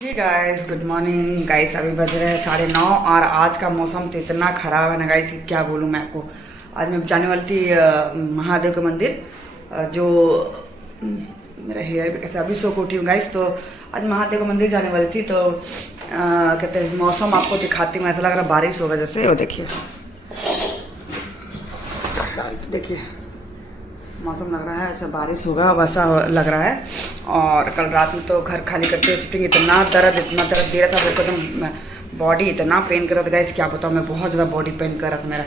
जी guys, good morning guys. अभी बज रहे हैं 9:30 और आज का मौसम तो इतना ख़राब है ना गाइस कि क्या बोलूँ मैं आपको। आज मैं जाने वाली थी महादेव के मंदिर। जो मेरा हेयर भी कैसे अभी सो को उठी हूँ गाइस। तो आज महादेव के मंदिर जाने वाली थी। तो कहते हैं मौसम आपको दिखाती हूँ। ऐसा लग रहा है बारिश होगा जैसे। वो देखिए, तो देखिए मौसम लग रहा है ऐसा बारिश होगा वैसा लग रहा है। और कल रात में तो घर खाली करते हुए छुट्टी इतना दर्द दे रहा था मेरे को। एकदम बॉडी इतना पेन कर रहा था गाइस, क्या बताऊँ मैं। बहुत ज़्यादा बॉडी पेन कर रहा था मेरा,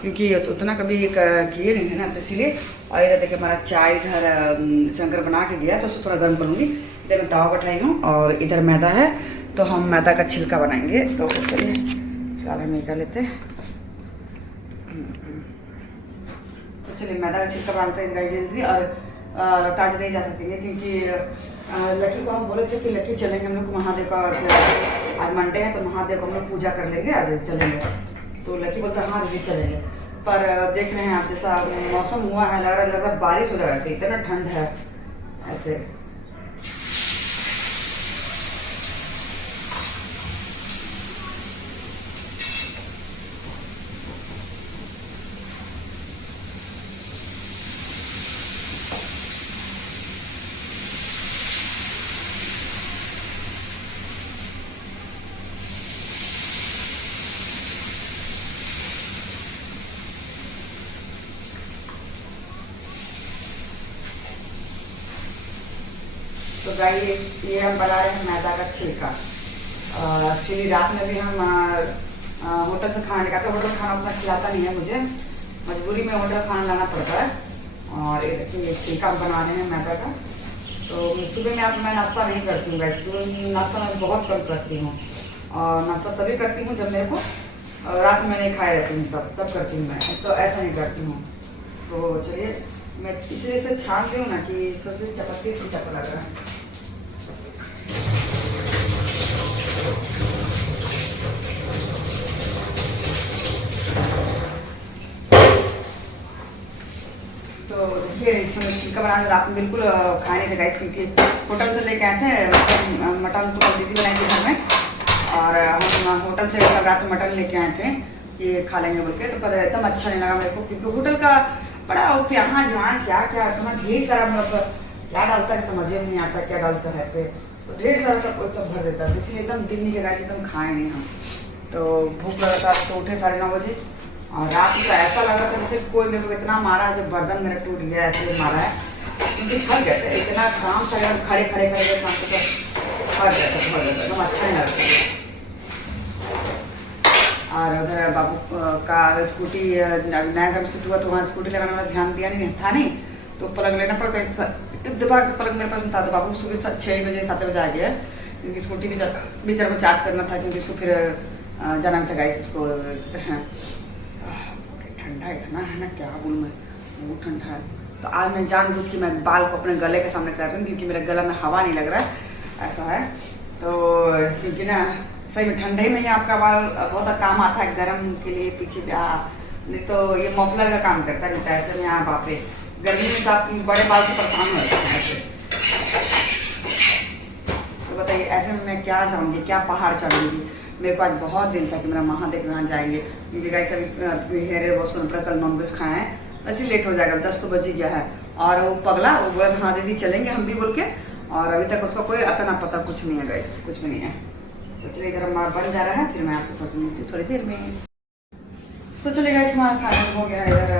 क्योंकि उतना कभी किए नहीं है ना, तो इसीलिए। और इधर देखिए हमारा चाय इधर शंकर बना के दिया, तो उसको थोड़ा गर्म करूँगी। इधर मैं तवा बैठाई हूँ और इधर मैदा है, तो हम मैदा का छिलका बनाएंगे। तो चलिए फिलहाल हम निकाल लेते हैं। तो चलिए मैदा का छिलका बनाते हैं गाइस जल्दी। और ताज नहीं जा सकेंगे क्योंकि लकी को हम बोले थे कि लकी चलेंगे हम लोग महादेव का। आज मंडे है तो महादेव को हम लोग पूजा कर लेंगे, आज चलेंगे। तो लकी बोलता है हाँ दीदी चलेंगे। पर देख रहे हैं आज जैसा मौसम हुआ है, लग रहा है बारिश हो जाएगा। ऐसे इतना ठंड है ऐसे। तो गाइस ये हम बना रहे हैं मैदा का छिलका। एक्चुअली रात में भी हम होटल से खाना निकालते। होटल खाना उतना खिलाता नहीं है मुझे, मजबूरी में होटल खाना लाना पड़ता है। और ये देखिए ये छिलका हम बना रहे हैं मैदा का। तो सुबह में मैं नाश्ता नहीं करती हूँ गाइस। सुबह नाश्ता मैं बहुत कम करती हूँ। और नाश्ता तभी करती हूँ जब मेरे को रात में नहीं खाए रहती हूँ, तब करती हूँ मैं। तो ऐसा नहीं करती हूँ। तो चलिए मैं इसलिए से छान रही हूँ ना कि थोड़ी सी चपाती टूटा लग रहा है। तो देखिए इसमें छिलका बनाने रात में बिल्कुल खाए नहीं थे गाइस, क्योंकि होटल से लेके आए थे मटन। तो दीदी बनाई थी घर में, और हम होटल से रात में मटन लेके आए थे ये खा लेंगे बोल के। तो पर एकदम अच्छा नहीं लगा मेरे को, क्योंकि होटल का बड़ा प्याज व्याज क्या क्या ढेर सारा, मतलब क्या डालता है समझ में नहीं आता क्या डालता है ऐसे। तो ढेर सारा सब भर देता है, इसलिए एकदम दिल नहीं के गाइस एकदम खाए नहीं हम। तो भूख लगा था तो उठे 9:30 बजे। और रात में तो ऐसा लगा था जैसे कोई मेरे को इतना मारा है, जब बर्तन मेरा टूट गया ऐसे मारा है। मुझे थक गए थे, इतना काम था खड़े खड़े खड़े काम तो थक गया था एकदम अच्छा नहीं लगता। और उधर बाबू का स्कूटी नया घर में शिफ्ट हुआ, तो वहाँ स्कूटी लगाने वाला ध्यान दिया नहीं था नहीं, तो पलग लेना पड़ता। दिमाग से पलग मेरे पास था। तो बाबू सुबह 6 बजे 7 बजे आ गया, क्योंकि स्कूटी बेचारे को चार्ज करना था, क्योंकि उसको फिर जाना भी था गाइस इसको। ठंडा इतना है ना क्या बोलूँ मैं, बहुत ठंडा है। तो आज मैं जानबूझ के मैं बाल को अपने गले के सामने कर रही हूँ, क्योंकि मेरे गला में हवा नहीं लग रहा है, ऐसा है। तो क्योंकि ना सही में ठंडे में ही आपका बाल बहुत काम आता है गर्म के लिए पीछे भी। नहीं तो ये मफलर का काम करता है, नहीं तो ऐसे में यहाँ बाप रे गर्मी में तो आप बड़े बाल से परेशान हो जाते हैं ऐसे। तो बताइए ऐसे में मैं क्या जाऊँगी, क्या पहाड़ चढ़ूँगी। मेरे को आज बहुत दिन था कि मेरा महादेव यहाँ जाएंगे, क्योंकि गाइस अभी हेयर वॉश करना पड़ा, कल नॉनवेज खाए हैं तो ऐसे लेट हो जाएगा। 10 तो बज ही गया है। और वो पगला वो बोला था हाँ दीदी चलेंगे हम भी बोल के, और अभी तक उसका कोई अता ना पता कुछ नहीं है गाइस, कुछ भी नहीं है। तो चलिए इधर हमारा बन जा रहा है, फिर मैं आपसे थोड़ी मिलती हूँ थोड़ी देर में। तो चलिए गाइस हमारा फाइनल हो गया है, इधर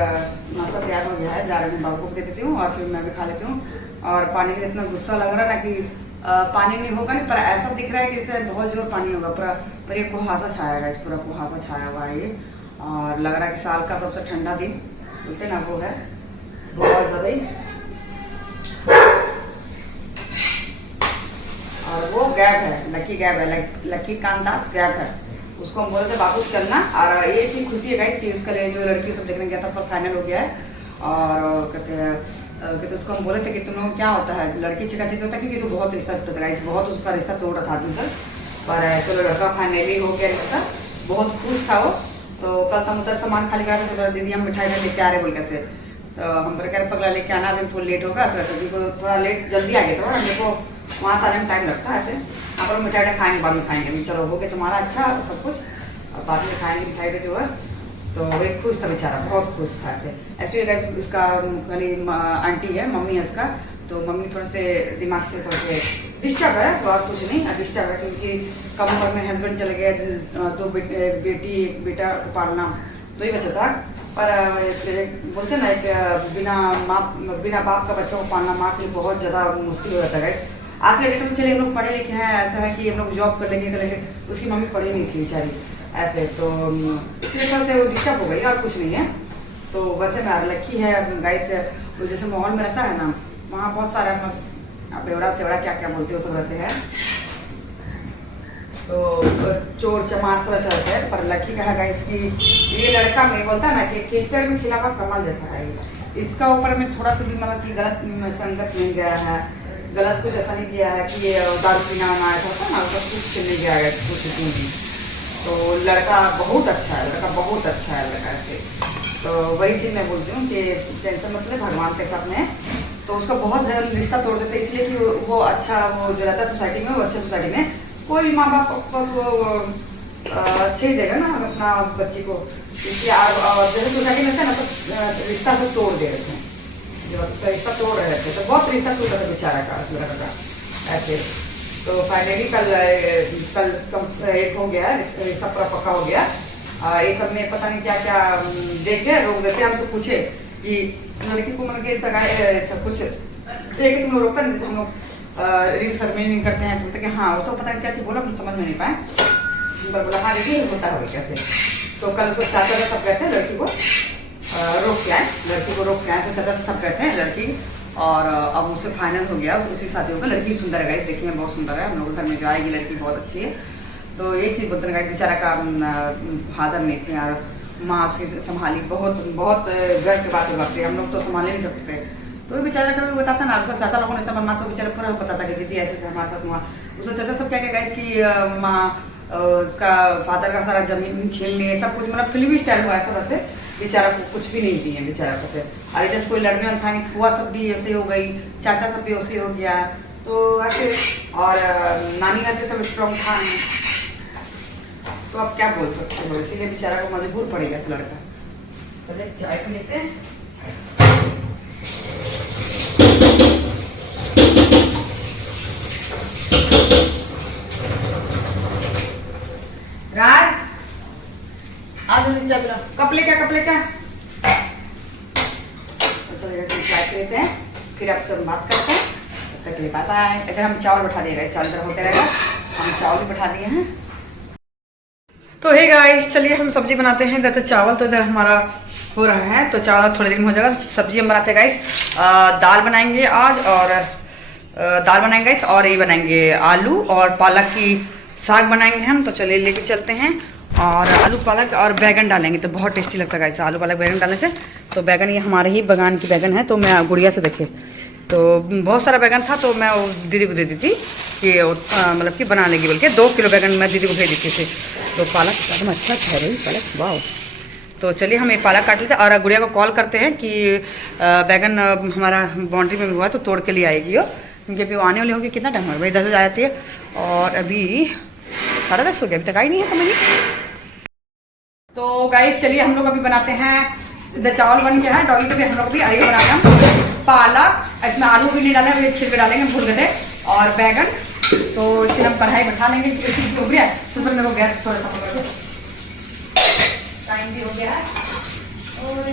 नाश्ता तैयार हो गया है। जा रहे हैं बाबू को दे देती हूँ और फिर मैं भी खा लेती हूँ। और पानी का इतना गुस्सा लग रहा है ना कि पानी नहीं होगा नहीं, पर ऐसा दिख रहा है कि इससे बहुत जोर पानी होगा। पर ये कुहासा छाया है, इस पूरा कुहासा छाया हुआ है ये। और लग रहा है कि साल का सबसे ठंडा दिन बोलते ना वो है, बहुत ज़्यादा ही। और वो गैप है, लकी गैप है, लकी कामदास गैप है। उसको हम बोले थे बाबू चलना। और ये चीज़ खुशी है गाइस कि उसका लिए जो लड़की सब देखने गया था पर फाइनल हो गया है। और कहते उसको हम बोले थे कि तुम लोग क्या होता है लड़की छिका छिका होता है, क्योंकि तो बहुत रिश्ता टूटा था, बहुत उसका रिश्ता तोड़ रहा था आदमी सर। पर चलो लड़का फाइनली हो गया रिश्ता, बहुत खुश था वो। तो कल तम उधर सामान खाली करा था, तो दीदी हम मिठाई लेके आ रहे बोल कैसे। तो हम बोले कह पगला लेके आना, अभी थोड़ा लेट होगा सर। तो थोड़ा लेट जल्दी आ गया था, मेरे को वहाँ से आने में टाइम लगता है ऐसे। आप लोग मिठाई खाएंगे, बाद में खाएंगे। चलो हो गया तुम्हारा अच्छा सब कुछ, और बाद में खाएंगे मिठाई का जो है। तो वे खुश था बेचारा, बहुत खुश था ऐसे। एक्चुअली इसका आंटी है, मम्मी है उसका, तो मम्मी थोड़े से दिमाग से थोड़े से डिस्टर्ब है, तो और कुछ नहीं डिस्टर्ब है, क्योंकि कम उम्र में हस्बैंड चले गए, 2 बेटी 1 बेटा को पालना, 2 ही बच्चा था। पर बोलते ना, एक बिना बाप का बच्चा को पालना माँ के लिए बहुत ज़्यादा मुश्किल हो जाता है। आज के डेट में चलिए हम लोग पढ़े लिखे हैं, ऐसा है कि हम लोग जॉब कर लेंगे। उसकी मम्मी पढ़ी नहीं थी बेचारी ऐसे, तो इसलिए थोड़ा से वो डिस्टर्ब हो गई और कुछ नहीं है। तो वैसे मैं लकी है गाइस, वो जैसे माहौल में रहता है ना, वहाँ बहुत सारे बेवड़ा सेवड़ा क्या क्या बोलते हैं वो सब रहते हैं, तो चोर चमार सब ऐसा रहता है। पर लकी का है गाइस कि ये लड़का में बोलता है ना कि कीचड़ में खिला हुआ कमल जैसा है। इसका ऊपर में थोड़ा सा भी मतलब कि गलत संगत नहीं गया है, गलत कुछ ऐसा नहीं किया है कि ये दारू पीना ना ऐसा था ना, सब कुछ नहीं किया गया कुछ भी। तो लड़का बहुत अच्छा है, लड़का ऐसे। तो वही चीज़ मैं बोलती हूँ कि टेंशन मतलब भगवान के साथ में, तो उसका बहुत रिश्ता तोड़ देते इसलिए कि वो अच्छा, वो जो रहता है सोसाइटी में, वो अच्छे सोसाइटी में कोई भी माँ बाप बस वो अच्छे ही देगा ना अपना बच्ची को, क्योंकि जैसे सोसाइटी में रहता है ना, तो रिश्ता तो तोड़ दे रहे थे, जब उसका रिश्ता तोड़ रहे थे तो बहुत रिश्ता टूटा था बेचारा का लड़का का ऐसे। तो फाइनली कल एक हो गया, रिश्ता पूरा पक्का हो गया। ये सब में पता नहीं क्या क्या देखे रोक देते, हमसे पूछे कि लड़की को मतलब कि सगाई सब कुछ एक तुम रोकता जैसे हम लोग रिंग सेरेमनी करते हैं, तो बोलते कि हाँ वो तो पता नहीं क्या चीज़ बोला, हम समझ में नहीं पाए, पर बोला हाँ देखिए होता है कैसे। तो कल उसको चाचा का सब गए थे लड़की को रोक के आए, तो चाचा से सब गए थे लड़की, और अब उससे फाइनल हो गया, उसी शादी होगा। लड़की सुंदर है गाइस, देखिए बहुत सुंदर है, हम लोग घर में जो आएगी लड़की बहुत अच्छी है। तो ये चीज़ बोलते हैं बेचारा का फादर नहीं थे यार, माँ उसकी संभाली, बहुत बहुत गर्व की बात है, बात हम लोग तो संभाल नहीं सकते। तो बेचारा कभी बताता ना, उसका चाचा लोगों ने तब माँ से बेचारा पूरा पता था कि दीदी ऐसे से हमारे साथ हुआ। उसका चाचा सब क्या क्या गाइस कि माँ उसका फादर का सारा जमीन छीन लिए, सब कुछ मतलब फिल्मी स्टाइल हुआ ऐसा। वैसे बेचारा को कुछ भी नहीं दिए बेचारा को से, अरे जैसे कोई लड़ने वाला था नहीं, फुआ सब भी ऐसे हो गई, चाचा सब भी ऐसे हो गया, तो ऐसे। और नानी घर से सब स्ट्रॉन्ग था नहीं, तो आप क्या बोल सकते हो, इसीलिए बेचारा को मजबूर पड़ गया था लड़का। चलिए चाय पी लेते हैं। राज आज कपले क्या तो चलिए चाय पी लेते हैं, फिर आपसे हम बात करते हैं। तब तक के लिए बाय बाय। इधर हम चावल बैठा दिए गए, चावल इधर होते रहेगा, हम चावल भी बैठा दिए हैं। तो हे गाइस चलिए हम सब्जी बनाते हैं। इधर तो चावल तो इधर हमारा हो रहा है, तो चावल थोड़ी देर में हो जाएगा। सब्जी हम बनाते हैं गाइस, दाल बनाएंगे आज, और दाल बनाएंगे गाइस, और ये बनाएंगे आलू और पालक की साग बनाएंगे हम। तो चलिए लेके चलते हैं, और आलू पालक और बैगन डालेंगे तो बहुत टेस्टी लगता है गाइस, आलू पालक बैगन डालने से। तो बैगन ये हमारे ही बागान की बैगन है, तो मैं गुड़िया से देखे तो बहुत सारा बैगन था, तो मैं वो दीदी को दे दी थी कि मतलब कि बना लेगी, बल्कि 2 किलो बैगन मैं दीदी को भेज दी थी। तो पालक एकदम अच्छा था भाई, पालक वाह। तो चलिए हम ये पालक काट लेते हैं, और गुड़िया को कॉल करते हैं कि बैगन हमारा बाउंड्री में हुआ तो तोड़ के लिए आएगी वो, क्योंकि अभी वो आने वाली होगी। कितना टाइम हो भाई, 10 बजे आ जाती है, और अभी 10:30 हो गया, अभी तक आई नहीं है कमेंट। तो गाइस चलिए हम लोग अभी बनाते हैं, इधर चावल बन गया है, डॉगी पे भी हम लोग भी आगे बनाते हैं पालक, इसमें आलू भी नहीं डाले, अभी छिलके डालेंगे भूल गए थे, और बैगन। तो इसलिए हम कढ़ाई बैठा लेंगे, हो गया सुबह मेरे को गैस थोड़ा सा पकड़ दो, टाइम भी हो गया है। और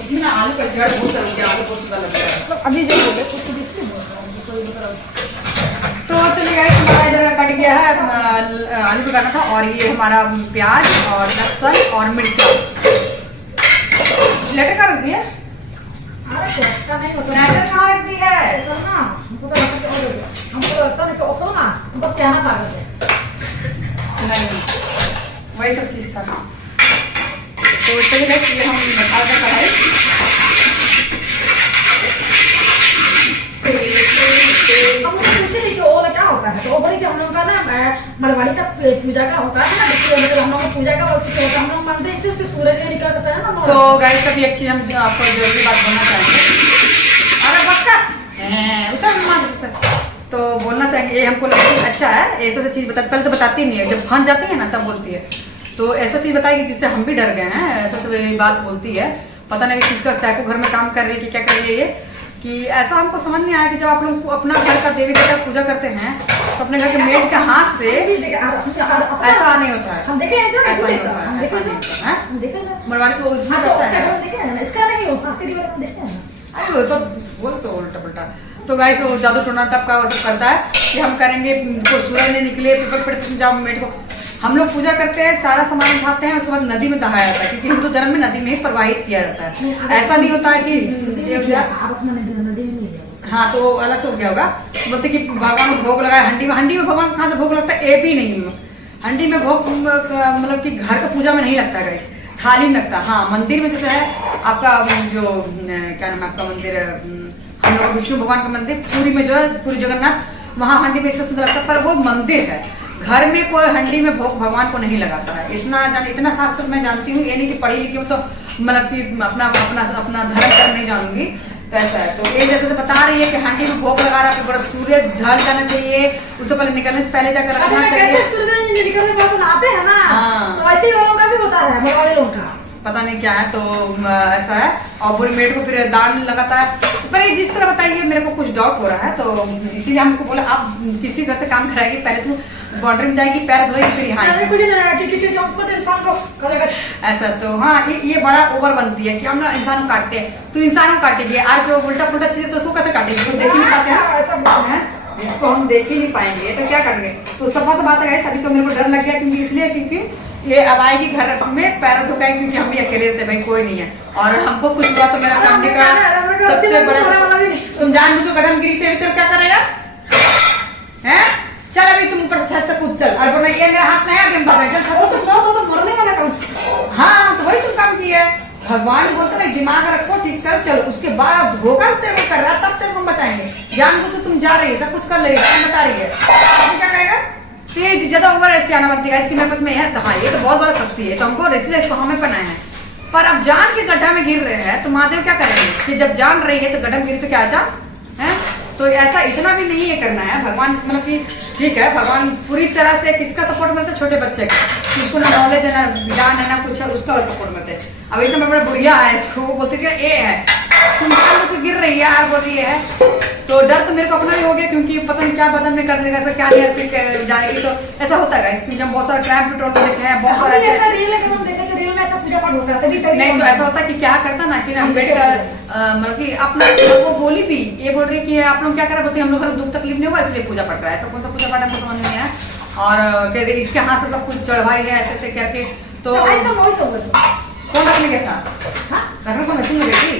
इसमें ना आलू का जड़ बहुत सारा गया, आलू बहुत सुंदर लगता है अभी जो बोले तो। चलिए गाइस हमारा इधर कट गया है, आलू भी काटा था, और ये हमारा प्याज और लहसुन और मिर्चा लेटर का रख दिया, लेटर कहाँ रख दी है, नहीं वही सब चीज़ था ना। तो चलिए गाइस ये हम बता दें कढ़ाई, हम लोग पूछे नहीं कि ओला क्या होता है, तो ओबरी के हम लोग का ना मरवाड़ी का पूजा का होता है ना, मतलब हम लोग को पूजा का वक्त होता है, हम लोग मानते हैं कि सूरज नहीं निकल सकता है ना। तो गाइस अभी एक चीज हम आपको जरूरी बात बोलना चाहेंगे। अरे बक्का तो बोलना चाहेंगे, ये हमको लगता है अच्छा है, ऐसा चीज बता, पहले तो बताती नहीं है, जब फंस जाती है ना तब बोलती है। तो ऐसा चीज बताएगी जिससे हम भी डर गए हैं, ऐसा सब बात बोलती है। पता नहीं किसका सैको घर में काम कर रही है कि क्या कर रही है ये, कि ऐसा हमको समझ नहीं आया कि जब आप लोग अपना घर का देवी देवता पूजा करते हैं तो अपने घर के मेड के हाथ से ऐसा नहीं होता है। हम देखे हैं, ऐसा नहीं होता है, ऐसा नहीं होता है। मरवाड़ी को उसमें करता है, इसका नहीं होता, देखे हैं। अरे वो सब बोल तो उल्टा पुल्टा। तो गाइस वो जादू टोना टप का वो सब करता है कि हम करेंगे, कोई सूरज नहीं निकले, पेपर पड़ते जाओ मेड को। हम लोग पूजा करते हैं, सारा सामान उठाते हैं, उसके बाद नदी में दहाया जाता है, क्योंकि हिंदू धर्म में नदी में ही प्रवाहित किया जाता है। ऐसा नहीं होता है कि हाँ तो अलग से हो गया होगा। बोलते कि भगवान को भोग लगाया हंडी में भगवान को कहाँ से भोग लगता है, ये भी नहीं। हंडी में भोग मतलब कि घर का पूजा में नहीं लगता गाइस, थाली में लगता। हाँ मंदिर में जैसे है आपका जो क्या नाम है आपका मंदिर, हम लोग विष्णु भगवान का मंदिर पूरी में जो है, पूरी जगन्नाथ, वहाँ हंडी में इतना सुंदर लगता है, पर वो मंदिर है। घर में कोई हंडी में भोग भगवान को नहीं लगाता है। इतना शास्त्र मैं जानती हूँ, ये नहीं कि पढ़ी लिखी हूँ तो मतलब कि अपना धर्म कर नहीं जानूंगी, तो ऐसा है। तो ये जैसे तो बता रही है कि हंडी में भोग लगा रहा है, बड़ा सूर्य ढल जाना चाहिए, उससे पहले निकलने से पहले जाकर रखना चाहिए। सूरज निकलने के बाद आते हैं ना, तो ऐसे ही औरों का भी होता है, बड़े लोगों का पता नहीं क्या है। तो ऐसा है, और पूरी मेड को फिर दान लगाता है। पर ये जिस तरह बताइए मेरे को कुछ डाउट हो रहा है, तो इसीलिए हम इसको बोला आप किसी घर से काम कराएगी पहले तू बाउंड्री में जाएगी, पैर धोएगी, फिर यहाँ ऐसा। तो हाँ ये बड़ा ओवर बनती है कि हम ना इंसान को काटते हैं, तो इंसान को काटेगी, और जो उल्टा पुल्टा चीजें तो उसको कैसे काटेगी, तो देख ही नहीं पाते हैं, इसको हम देख ही नहीं पाएंगे तो क्या करेंगे। तो सफा से बात है, अभी तो मेरे को डर लग गया, क्योंकि इसलिए क्योंकि ये अब आएगी घर में पैर धोखाएगी, क्योंकि हम भी अकेले रहते भाई, कोई नहीं है। और हमको कुछ हुआ तो मेरा फैमिली का सबसे बड़ा, तुम जान बुझो गड्ढा में गिरी तो क्या करेगा हैं? चल अभी तुम ऊपर छत से कूद चल, और बोलना ये मेरा हाथ नहीं है, चल छत तो मरने वाला काम। हाँ तो वही तुम काम किया है। भगवान बोलते ना दिमाग रखो, ठीक करो, चलो उसके बाद धोखा तेरे को कर रहा तब तेरे को बचाएंगे। जान बुझो तुम जा रही है, सब कुछ कर रही है, बता रही है, तो क्या करेगा? तेज ज्यादा ओवर ऐसे आना बनती है, इसकी मेरे पास में है तो हाँ ये तो बहुत बड़ा शक्ति है, तो हमको इसलिए इसको हमें बनाया है। पर अब जान के गड्ढा में गिर रहे हैं तो महादेव क्या करेंगे कि जब जान रही है तो गड्ढा में गिरी तो क्या जान है। तो ऐसा इतना भी नहीं है करना है। भगवान मतलब कि ठीक है, भगवान पूरी तरह से किसका सपोर्ट मिलता है, छोटे बच्चे का, उसको ना नॉलेज है ना ज्ञान है ना कुछ है, उसका सपोर्ट मिलता है। अब एकदम बड़ा बुढ़िया है, इसको वो बोलते कि ए है, तुम मुझे गिर रही है और बोल रही है, तो डर तो मेरे को अपना ही हो गया, क्योंकि पता नहीं क्या बदन में कर देगा, ऐसा क्या नहीं फिर जाएगी, तो ऐसा होता है क्योंकि हम बहुत सारा क्राइम पेट्रोल को देखे हैं, बहुत सारे नहीं तो ऐसा होता है कि क्या करता ना कि हम बैठ कर मतलब कि अपना वो बोली भी ये बोल रही कि आप लोग क्या कर रहे, हम लोग दुख तकलीफ नहीं हुआ इसलिए पूजा पड़ रहा है। ऐसा कौन सा पूजा पाठ हमको समझ नहीं है। और कहते इसके हाथ से सब कुछ चढ़वाई है ऐसे ऐसे करके, तो कौन रखने गया था, रखने कौन तुम गई थी,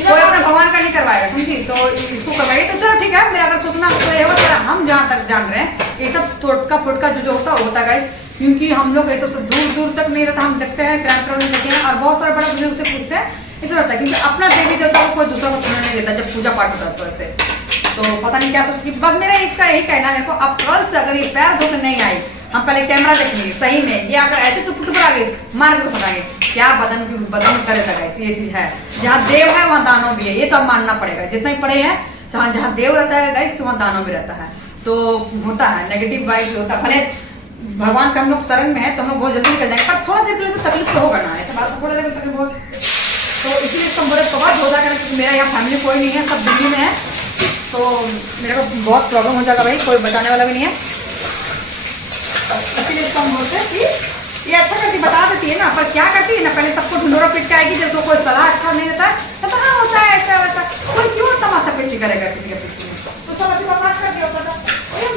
कोई अपने भगवान का नहीं करवाएगा समझी, तो इसको करवाइए। तो चलो ठीक है, मेरा अगर सोचना तो ये होता है, हम जहाँ तक जान रहे हैं ये सब टोटका फुटका जो होता है वो होता है, क्योंकि हम लोग ये सबसे दूर दूर तक नहीं रहता, हम देखते हैं क्राइम पेट्रोल में देखे हैं, और बहुत सारे बड़े बुजुर्ग से पूछते हैं, ऐसा रहता है क्योंकि अपना देवी देवता को कोई दूसरा को सुनने नहीं देता जब पूजा पाठ होता है। तो ऐसे तो पता नहीं क्या सोचती, बस मेरा इसका यही कहना है, देखो अब कल से अगर ये पैर धो के नहीं आई, हम पहले कैमरा देखेंगे सही में, ये अगर ऐसे टुक टुक आ गई मार के बताएंगे क्या बदन करे लगा। ये चीज है, जहाँ देव है वहाँ दानव भी है, ये तो अब मानना पड़ेगा। जितना ही पढ़े हैं जहाँ देव रहता है गाइस तो वहाँ दानव भी रहता है। तो होता है नेगेटिव वाइब्स होता है, भले भगवान का हम लोग शरण में है तो हम लोग बहुत जल्दी निकल जाएंगे, पर थोड़ा देर के लिए तो तकलीफ तो होगा ना, ऐसा बात थोड़ा देर तकलीफ हो। तो इसलिए इसको बड़े बहुत हो जाएगा, मेरा यहाँ फैमिली कोई नहीं है, सब दिल्ली में है, तो मेरे को बहुत प्रॉब्लम हो जाएगा भाई, कोई बचाने वाला भी नहीं है। इसीलिए इसको हम बोलते हैं कि ये अच्छा करती बता देती है ना, पर क्या करती है ना, पहले सबको ढूंढोरा पीट के आएगी, जब कोई सलाह अच्छा नहीं देता है तो हाँ होता है ऐसा वैसा, कोई क्यों तमाशा पेशी करेगा किसी के पीछे, तो सब ऐसे बर्बाद कर दिया होता है।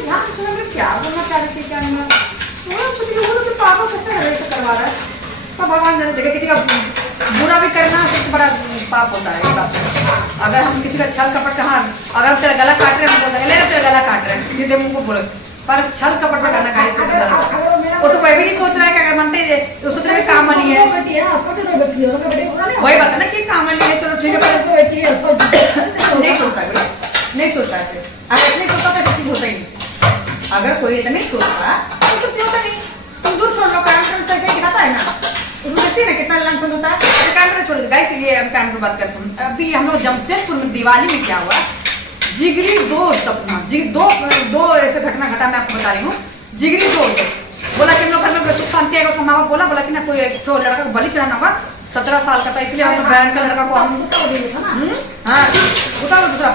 यहाँ से सुना मेरे क्या बोलना चाह रही थी, क्या नहीं तो पागल कैसे ऐसे करवा रहा है, तो भगवान जाने देगा। किसी का बुरा भी करना सबसे बड़ा पाप होता है ये बात। अगर हम किसी का छल कपट कहाँ, अगर तेरा गला काट रहे हैं हम बोलते हैं तेरा गला काट रहे हैं सीधे मुंह को बोलो, पर छल कपट में करना का वो तो कोई भी नहीं सोच रहा है कि अगर मनते उससे तो काम वाली है, वही बात है ना कि काम वाली है, चलो ठीक है नहीं सोचता नहीं सोचता ऐसे, अगर नहीं सोचता तो चीज होता ही नहीं, अगर कोई इतना नहीं सोचता तो कुछ होता नहीं। छोड़ दो गाइस, ये हम टाइम पे बात करते हैं। अभी हम लोग जमशेदपुर में दिवाली में क्या हुआ, जिगरी दोस्त अपना दो ऐसे घटना घटा मैं आपको बता रही हूँ। जिगरी दोस्त बोला कि हम लोग घर में सुख शांति आएगा, उसका माँ बाप बोला कि ना कोई एक लड़का को बलि चढ़ाना होगा, 17 साल का था, इसलिए हम बहन का लड़का को हम हाँ बता दो दूसरा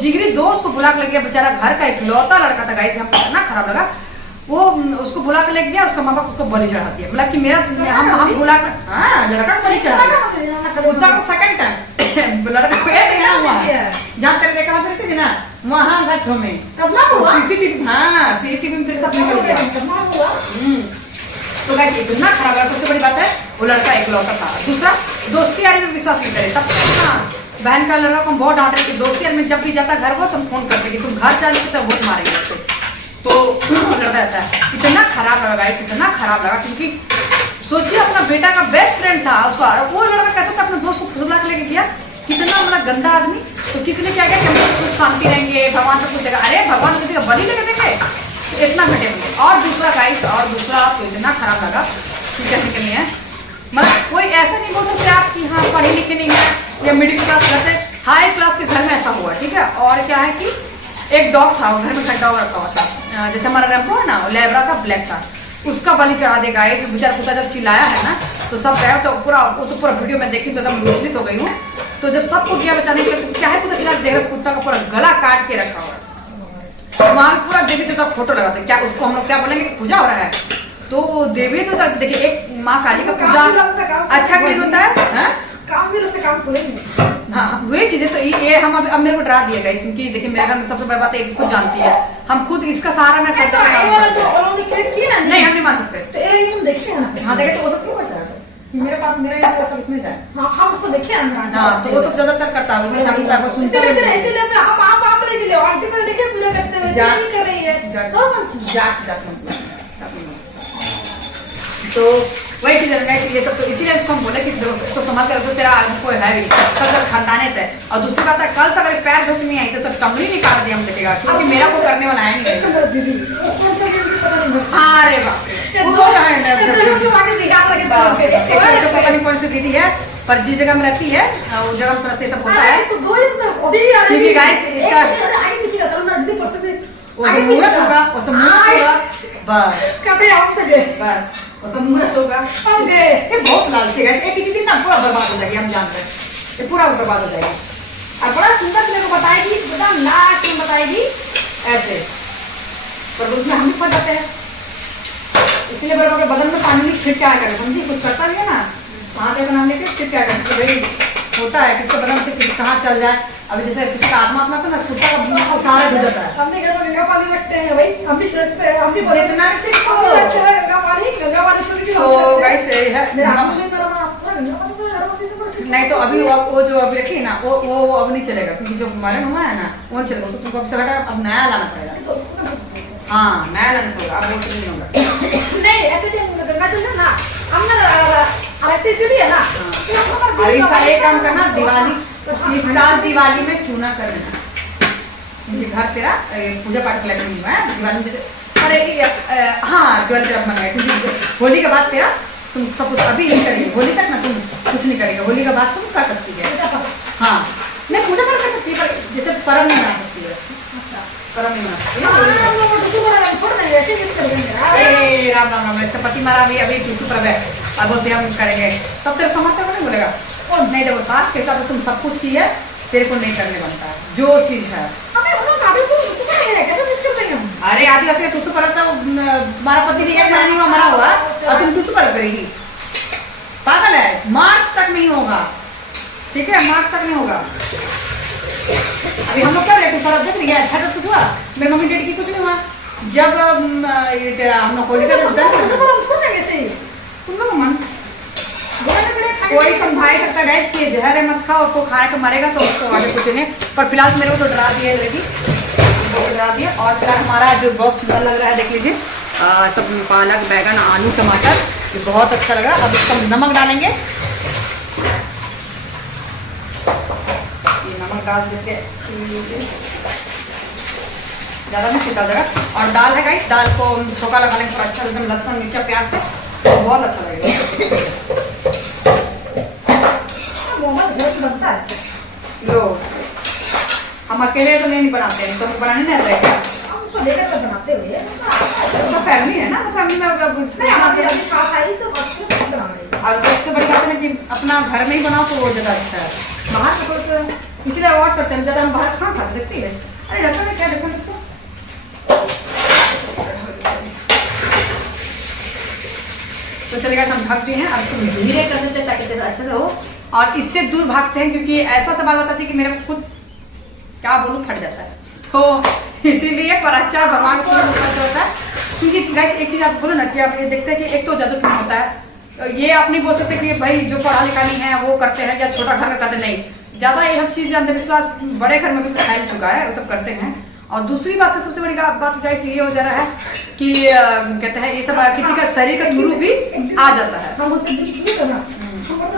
जिगरी दोस्त को बुला कर ले गया, बेचारा घर का इकलौता लड़का था गाइस, हमको इतना खराब लगा। वो उसको बुला कर ले गया, उसका माँ बाप उसको बलि चढ़ा दिया, बोला कि मेरा हम बुला कर हाँ लड़का को बलि चढ़ा दिया, उतना को सेकंड टाइम लड़का को एक यहाँ हुआ जहाँ तेरे देखा फिर थी ना वहाँ घाटों में सीसीटीवी, हाँ सीसीटीवी में फिर सब निकल गया। तो गाइस इतना खराब लगा, सबसे बड़ी बात है वो लड़का एकलौता था। दूसरा दोस्ती यारी में विश्वास नहीं करे, तब हाँ बहन का लड़का को हम बहुत डांट रहे कि दोस्ती यारी में जब भी जाता घर वो तुम फोन करते कि तुम घर चल तो बहुत मारेंगे उसको, तो लड़ता रहता है। इतना खराब लगा गाइस, इतना खराब लगा, क्योंकि सोचिए अपना बेटा का बेस्ट फ्रेंड था उसका, वो लड़का कहता था अपने दोस्त को फुसला के लेके गया, कितना बड़ा गंदा आदमी। तो किसी ने क्या किया कि हम लोग सुख शांति रहेंगे, भगवान सब कुछ देगा, अरे भगवान किसी का बलि लेके देखे, तो इतना घटे होंगे। और दूसरा गाइस, और दूसरा तो इतना खराब लगा कि कहने के नहीं है, मतलब कोई ऐसा नहीं बोल सकते आप कि हाँ पढ़े लिखे नहीं है या मिडिल क्लास रहते, हाई क्लास के घर में ऐसा हुआ, ठीक है। और क्या है कि एक डॉग था, वो घर में डॉग रखा हुआ था, जैसे हमारा रैम्बो है ना, लैब्रा का ब्लैक था, उसका बलि चढ़ा दे गाइस। बेचारा कुत्ता जब चिल्लाया है ना तो सब गया, तो पूरा वीडियो में देखी तो एकदम विचलित हो गई हूँ। तो जब सबको गया बचाने के लिए, क्या है कुत्ता चिल्ला, देख रहे कुत्ता का पूरा गला काट के रखा हुआ है, वहाँ पूरा देखिए तो फोटो लगाते, क्या उसको हम लोग क्या बोलेंगे पूजा हो रहा है। तो देवी तो देखिए एक माँ काली का पूजा अच्छा क्लीन होता है, काम भी लगता है, काम करेंगे। हाँ वही चीजें तो ये हम अब मेरे को डरा दिया गया, क्योंकि देखिए मेरे घर में सबसे बड़ी बात है खुद जानती है, हम खुद इसका सहारा में नहीं, हम नहीं मान सकते। हाँ देखे तो वो सब क्यों करता है, मेरे पास मेरा सब इसमें है, हम उसको देखे हाँ तो वो सब ज्यादातर करता है, इसलिए हम को सुनते हैं। आप लेके ले आंटी को देखे पूजा करते हुए नहीं कर रही है, तो वही चीज है ये सब। तो इसीलिए उसको हम बोले कि तो समझ कर तेरा कोई है भी सब खानदाने से। और दूसरी बात है कल से अगर पैर धोके नहीं आई तो सब टंगड़ी नहीं काट दिया हम देखेगा, क्योंकि मेरा को करने वाला है नहीं। अरे बाप पता नहीं कौन सी दीदी है, पर जिस जगह में रहती है उस जगह में थोड़ा सा सब होता है। क्योंकि गाइस इसका मुहूर्त होगा, बस मुहूर्त होगा, ये बहुत लालची है, किसी दिन ना पूरा बर्बाद हो जाएगी, हम जानते हैं ये पूरा बर्बाद हो जाएगा। और बड़ा सुंदर मेरे को बताएगी, एकदम लास्ट में बताएगी ऐसे, पर उसमें हम भी फंस जाते हैं, इसलिए बड़े बड़े बदन में पानी में छिड़का करें, समझिए कुछ करता भी है ना, हाथ एक नाम लेके छिड़का करें, भाई होता है किसके बदन से किसी कहाँ चल जाए। अब जैसे किसी का आत्मा तो ना कुत्ता का सहारा हो जाता है, हमने घर में गंगा पानी रखते हैं भाई, हम भी रखते हैं, हम भी जितना गंगा पानी से भी तो गाइस है नहीं तो अभी वो जो अभी रखी है ना वो अब नहीं चलेगा, क्योंकि जो हमारे मम्मा है ना वो नहीं चलेगा, तो तुमको अब से बेटा अब नया लाना पड़ेगा। हाँ नया लाने से होगा, अब वो नहीं होगा। नहीं ऐसे भी गंगा चल ना हमने रखते इसलिए है ना। और इस साल एक काम करना, दिवाली इस साल दिवाली में चूना कर लेना, क्योंकि घर तेरा पूजा पाठ के लिए नहीं हुआ है दिवाली में, जैसे अरे हाँ दिवाली तरफ मंगाए, क्योंकि होली के बाद तेरा तुम सब कुछ अभी नहीं करेगी, होली तक ना तुम कुछ नहीं करेगा, होली के बाद तुम कर सकती है। हाँ नहीं पूजा पाठ कर सकती है, पर जैसे पर्व नहीं बना सकती है, पर्व नहीं बना सकती है। राम राम राम, ऐसे पति मारा अभी टूसू पर्व है, अब बोलते हम करेंगे, तब तेरे समझते नहीं बोलेगा और नहीं देखो सास के हिसाब से तुम सब कुछ की है, तेरे को नहीं करने बनता है जो चीज है। अरे आदिवासी टूसू पर्व तो तुम्हारा पति भी एक महीना नहीं हुआ मरा हुआ और तुम टूसू पर्व करेगी, पागल है। मार्च तक नहीं होगा, ठीक है मार्च तक नहीं होगा। अभी हम लोग क्या टूसू पर्व देख रही है, छठ कुछ हुआ, मेरी मम्मी डैडी की कुछ नहीं हुआ, जब तेरा हम लोग होली का तुम लोग मन कोई समझाई सकता गाइस कि जहर है मत खाओ, उसको खाने को मरेगा तो उसको आगे कुछ नहीं। पर फिलहाल मेरे को तो डरा दिया लड़की, डरा दिया। और फिलहाल हमारा जो बहुत सुंदर लग रहा है देख लीजिए, सब पालक बैगन आलू टमाटर, ये बहुत अच्छा लग रहा है। अब इसका नमक डालेंगे, ये नमक डाल देते ज़्यादा नहीं छिटा जगह। और दाल है गाइस, दाल को छोका लगा लेंगे थोड़ा अच्छा, एकदम लहसुन मिर्चा प्याज से तो बहुत अच्छा लगेगा। मोमोज घर से बनता है। लो हम अकेले तो नहीं बनाते हैं, तो बनाने नहीं आता है क्या? हम उसको लेकर तो बनाते हुए तो फैमिली है ना, तो फैमिली में नहीं आप अभी पास आई तो बच्चे नहीं बना रही। और सबसे बड़ी बात है ना कि अपना घर में ही बनाओ तो वो ज़्यादा अच्छा है। बाहर से तो इसलिए अवॉइड करते हैं, ज़्यादा हम बाहर कहाँ खाते देखती है। अरे ढक्कन है क्या, ढक्कन रखो। तो चलेगा हम ढक दिए हैं, अब इसको धीरे कर देते हैं ताकि अच्छा रहो, और इससे दूर भागते हैं क्योंकि ऐसा सवाल बताती है कि मेरा खुद क्या बोलूँ फट जाता है, तो इसीलिए पर अचार भगवान को होता है। क्योंकि गाइस एक चीज़ आप बोलो ना कि आप ये देखते हैं कि एक तो ज़्यादा टूट होता है, ये आप नहीं बोल सकते कि भाई जो पढ़ा लिखा नहीं है वो करते हैं या छोटा घर में करते नहीं, ज़्यादा ये सब चीज़ अंधविश्वास बड़े घर में भी फैल चुका है, वो सब करते हैं। और दूसरी बात है, सबसे बड़ी बात गाइस ये हो जा रहा है कि कहते हैं ये सब किसी का शरीर का थ्रू भी आ जाता है। हम उससे बिल्कुल भी करना हम